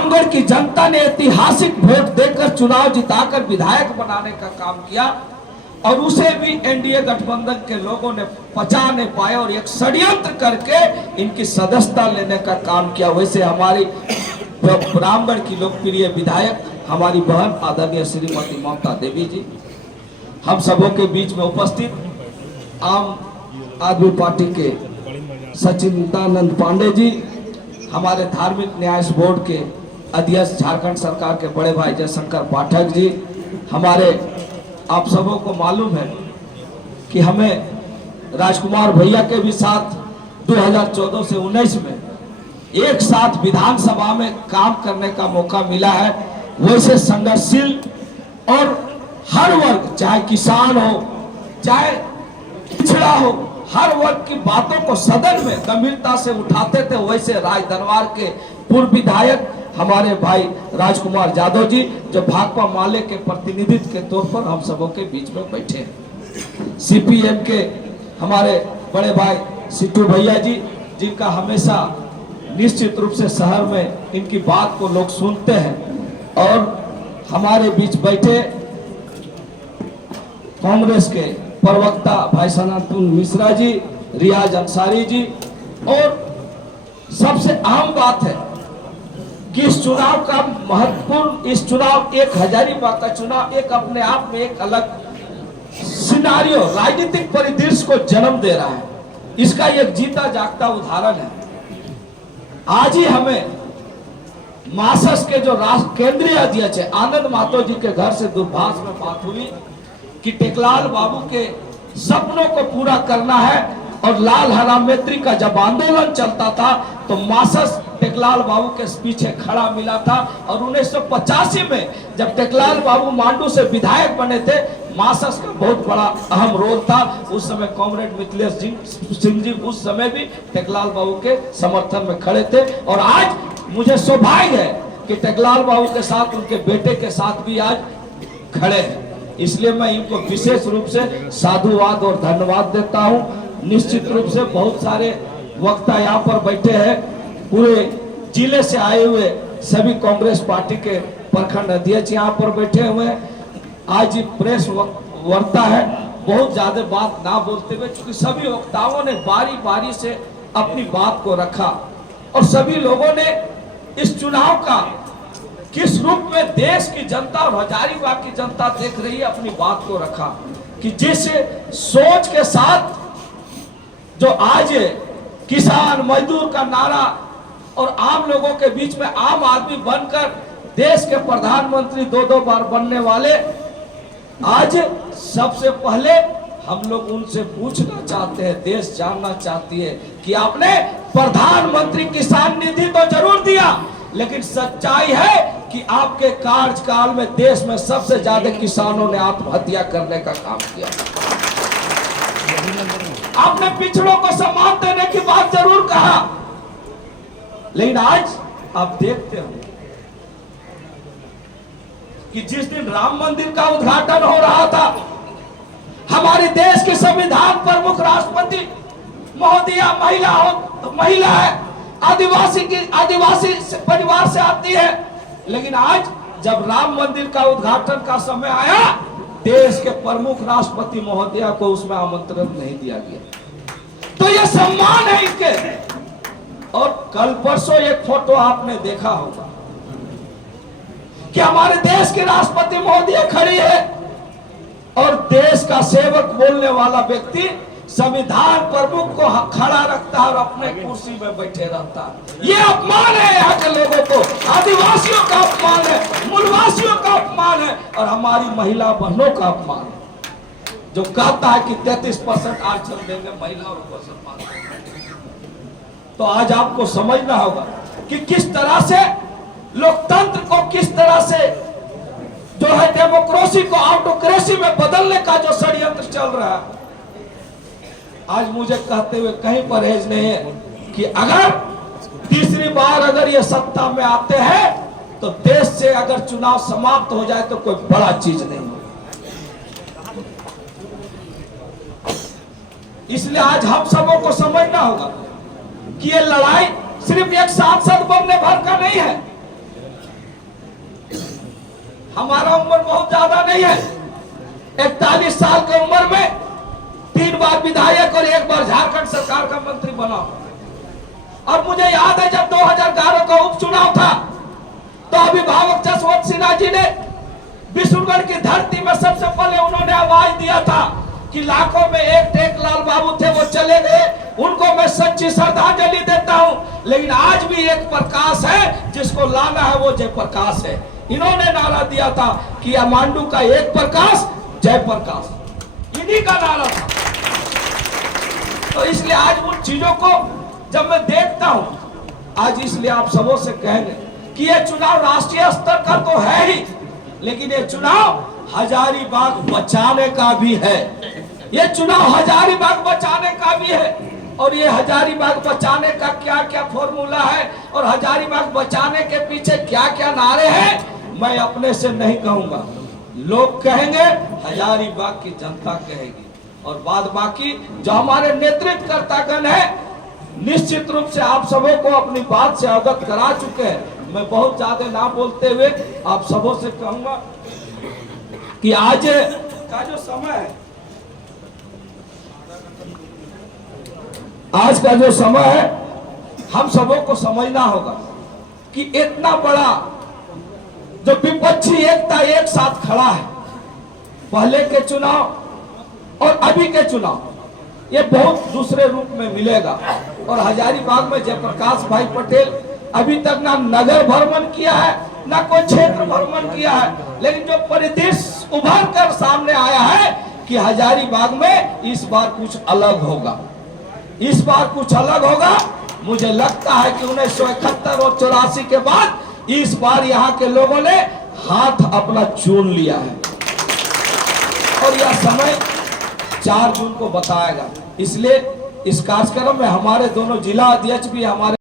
रामगढ़ की जनता ने ऐतिहासिक वोट देकर चुनाव जिताकर विधायक बनाने का काम किया और उसे भी एनडीए गठबंधन के लोगों ने पचा नहीं पाया और एक षड्यंत्र करके इनकी सदस्यता लेने का काम किया। वैसे हमारी रामगढ़ की लोकप्रिय विधायक हमारी बहन आदरणीय श्रीमती ममता देवी जी, हम सबों के बीच में उपस्थित आम आदमी पार्टी के सचिदानंद पांडे जी, हमारे धार्मिक न्याय बोर्ड के अध्यक्ष झारखंड सरकार के बड़े भाई जयशंकर पाठक जी, हमारे आप सबों को मालूम है कि हमें राजकुमार भैया के भी साथ 2014 से 19 में एक साथ विधानसभा में काम करने का मौका मिला है। वैसे संघर्षशील और हर वर्ग, चाहे किसान हो चाहे पिछड़ा हो, हर वर्ग की बातों को सदन में गंभीरता से उठाते थे। वैसे राजदरबार के पूर्व विधायक हमारे भाई राजकुमार यादव जी, जो भाकपा माले के प्रतिनिधित्व के तौर पर हम सबों के बीच में बैठे हैं। सीपीएम के हमारे बड़े भाई सिट्टू भैया जी, जिनका हमेशा निश्चित रूप से शहर में इनकी बात को लोग सुनते हैं। और हमारे बीच बैठे कांग्रेस के प्रवक्ता भाई सनातन मिश्रा जी, रियाज अंसारी जी। और सबसे अहम बात है कि इस चुनाव का महत्वपूर्ण, इस चुनाव एक हजारीबाग का चुनाव एक अपने आप में एक अलग सिनारियो, राजनीतिक परिदृश्य को जन्म दे रहा है। इसका एक जीता जागता उदाहरण है। आज ही हमें मासस के जो राष्ट्र केंद्रीय अध्यक्ष है आनंद महतो जी के घर से दूरभाष में बात हुई कि टेकलाल बाबू के सपनों को पूरा करना है। और लाल हराम मैत्री का जब आंदोलन चलता था तो मासस टेकलाल बाबू के पीछे खड़ा मिला था। और 1985 में जब टेकलाल बाबू मांडू से विधायक बने थे, मासस का बहुत बड़ा अहम रोल था। उस समय कॉमरेड मिथिलेश सिंह जी उस समय भी टेकलाल बाबू के समर्थन में खड़े थे। और आज मुझे सौभाग्य है कि टेकलाल बाबू के साथ उनके बेटे के साथ भी आज खड़े हैं। इसलिए मैं इनको विशेष रूप से साधुवाद और धन्यवाद देता हूं। निश्चित रूप से बहुत सारे वक्ता यहाँ पर बैठे हैं, पूरे जिले से आए हुए सभी कांग्रेस पार्टी के प्रखंड अध्यक्ष यहाँ पर बैठे हुए हैं। आज प्रेस वार्ता है, बहुत ज्यादा बात ना बोलते हुए, क्योंकि सभी वक्ताओं ने बारी बारी से अपनी बात को रखा और सभी लोगों ने इस चुनाव का किस रूप में देश की जनता और हजारीबाग की जनता देख रही है अपनी बात को रखा। कि जिस सोच के साथ जो आज किसान मजदूर का नारा और आम लोगों के बीच में आम आदमी बनकर देश के प्रधानमंत्री 2-2 बार बनने वाले, आज सबसे पहले हम लोग उनसे पूछना चाहते हैं, देश जानना चाहती है कि आपने प्रधानमंत्री किसान निधि तो जरूर दिया, लेकिन सच्चाई है कि आपके कार्यकाल में देश में सबसे ज्यादा किसानों ने आत्महत्या करने का काम किया। आपने पिछड़ों को सम्मान देने की बात जरूर कहा, लेकिन आज आप देखते हो कि जिस दिन राम मंदिर का उद्घाटन हो रहा था, हमारे देश के संविधान प्रमुख राष्ट्रपति महोदया महिला है, आदिवासी परिवार से आती है। लेकिन आज जब राम मंदिर का उद्घाटन का समय आया, देश के प्रमुख राष्ट्रपति महोदया को उसमें आमंत्रण नहीं दिया गया। तो ये सम्मान है इनके। और कल परसों एक फोटो आपने देखा होगा कि हमारे देश के राष्ट्रपति महोदया खड़ी है और देश का सेवक बोलने वाला व्यक्ति संविधान प्रमुख को खड़ा रखता है और अपने कुर्सी में बैठे रहता है। ये अपमान है यहाँ के लोगों को, आदिवासियों का अपमान है, मूलवासियों का अपमान है और हमारी महिला बहनों का अपमान है, जो कहता है कि 33% आरक्षण देंगे महिलाओं को सम्मान। तो आज आपको समझना होगा कि किस तरह से लोकतंत्र को, किस तरह से जो है डेमोक्रेसी को ऑटोक्रेसी में बदलने का जो षड्यंत्र चल रहा है। आज मुझे कहते हुए कहीं परहेज नहीं है कि अगर तीसरी बार अगर ये सत्ता में आते हैं तो देश से अगर चुनाव समाप्त हो जाए तो कोई बड़ा चीज नहीं है। इसलिए आज हम सबों को समझना होगा कि ये लड़ाई सिर्फ एक सांसद बनने भर का नहीं है, हमारा उम्र बहुत ज्यादा नहीं है, 41 साल की उम्र में 3 बार विधायक और 1 बार झारखंड सरकार का मंत्री बना। और मुझे याद है जब 2011 का उपचुनाव था तो अभिभावक जसवंत सिन्हा जी ने विष्णुगढ़ की धरती में सबसे पहले उन्होंने आवाज दिया था कि लाखों में एक टेकलाल बाबू थे, वो चले गए, उनको मैं सच्ची श्रद्धांजलि देता हूं। लेकिन आज भी एक प्रकाश है, जिसको लाना है वो जयप्रकाश है। इन्होंने नारा दिया था कि अमांडू का एक प्रकाश जयप्रकाश, इन्हीं का नारा था। तो इसलिए आज उन चीजों को जब मैं देखता हूं, आज इसलिए आप सबों से कहेंगे कि ये चुनाव राष्ट्रीय स्तर का तो है ही, लेकिन ये चुनाव हजारीबाग बचाने का भी है। ये चुनाव हजारीबाग बचाने का भी है। और ये हजारीबाग बचाने का क्या क्या फॉर्मूला है और हजारीबाग बचाने के पीछे क्या क्या नारे हैं, मैं अपने से नहीं कहूंगा, लोग कहेंगे, हजारीबाग की जनता कहेगी। और बाद बाकी जो हमारे नेतृत्वकर्तागण है, निश्चित रूप से आप सबों को अपनी बात से अवगत करा चुके हैं। मैं बहुत ज्यादा ना बोलते हुए आप सबों से कहूंगा कि आज का जो समय है, आज का जो समय है, हम सबों को समझना होगा कि इतना बड़ा जो विपक्षी एकता एक साथ खड़ा है, पहले के चुनाव और अभी के चुनाव, ये बहुत दूसरे रूप में मिलेगा। और हजारीबाग में जयप्रकाश भाई पटेल अभी तक ना नगर भ्रमण किया है, ना कोई क्षेत्र भ्रमण किया है, लेकिन जो परिदृश्य उभर कर सामने आया है कि हजारीबाग में इस बार कुछ अलग होगा, इस बार कुछ अलग होगा। मुझे लगता है कि 1971 और 84 के बाद इस बार यहाँ के लोगों ने हाथ अपना चुन लिया है और यह समय 4 जून को बताएगा। इसलिए इस कार्यक्रम में हमारे दोनों जिला अध्यक्ष भी हमारे